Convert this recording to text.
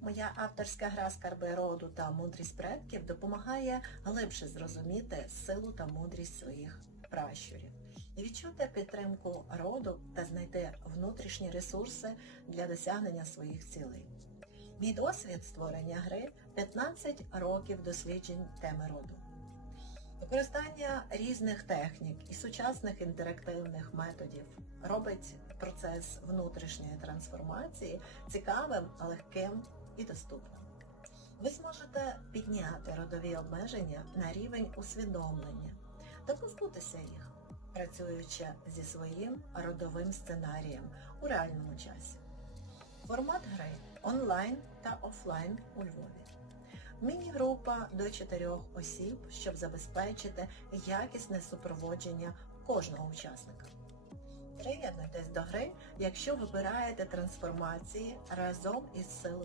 Моя авторська гра скарби роду та мудрість предків допомагає глибше зрозуміти силу та мудрість своїх пращурів, відчути підтримку роду та знайти внутрішні ресурси для досягнення своїх цілей. Мій досвід створення гри 15 років досліджень теми роду. Використання різних технік і сучасних інтерактивних методів робить процес внутрішньої трансформації цікавим, легким і доступним. Ви зможете підняти родові обмеження на рівень усвідомлення та позбутися їх, працюючи зі своїм родовим сценарієм у реальному часі. Формат гри онлайн та офлайн у Львові. Міні-група до 4 осіб, щоб забезпечити якісне супроводження кожного учасника. Приєднуйтесь до гри, якщо вибираєте трансформації разом із силою.